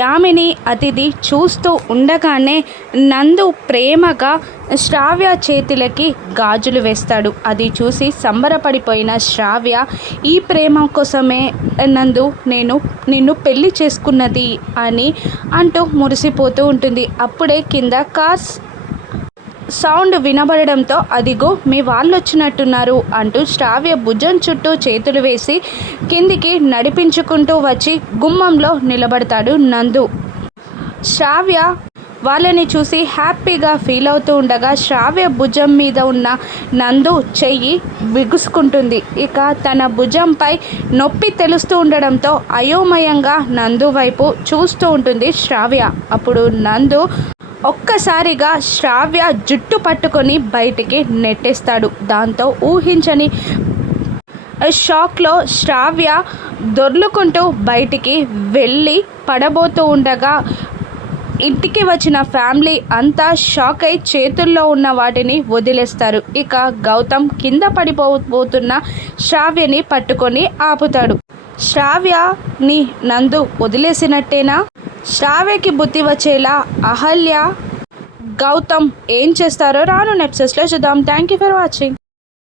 యామిని అతిథి చూస్తూ ఉండగానే నందు ప్రేమగా శ్రావ్య చేతులకి గాజులు వేస్తాడు. అది చూసి సంబరపడిపోయిన శ్రావ్య, ఈ ప్రేమ కోసమే నందు నేను నిన్ను పెళ్లి చేసుకున్నది అని అంటూ మురిసిపోతూ ఉంటుంది. అప్పుడే కింద కార్స్ సౌండ్ వినబడడంతో అదిగో మీ వాళ్ళు వచ్చినట్టున్నారు అంటూ శ్రావ్య భుజం చుట్టూ చేతులు వేసి కిందికి నడిపించుకుంటూ వచ్చి గుమ్మంలో నిలబడతాడు నందు. శ్రావ్య వాళ్ళని చూసి హ్యాపీగా ఫీల్ అవుతూ ఉండగా శ్రావ్య భుజం మీద ఉన్న నందు చెయ్యి బిగుసుకుంటుంది. ఇక తన భుజంపై నొప్పి తెలుస్తూ ఉండడంతో అయోమయంగా నందు వైపు చూస్తూ ఉంటుంది శ్రావ్య. అప్పుడు నందు ఒక్కసారిగా శ్రావ్య జుట్టు పట్టుకొని బయటికి నెట్టేస్తాడు. దాంతో ఊహించని షాక్లో శ్రావ్య దొర్లుకుంటూ బయటికి వెళ్ళి పడబోతూ ఉండగా ఇంటికి వచ్చిన ఫ్యామిలీ అంతా షాక్ అయి చేతుల్లో ఉన్న వాటిని వదిలేస్తారు. ఇక గౌతమ్ కింద పడిపోతున్న శ్రావ్యని పట్టుకొని ఆపుతాడు. శ్రావ్యని నందు వదిలేసినట్టేనా? శ్రావ్యకి బుద్ధి వచ్చేలా అహల్య, గౌతమ్ ఏం చేస్తారో రాను ఎపిసోడ్స్లో చూద్దాం. Thank you for watching.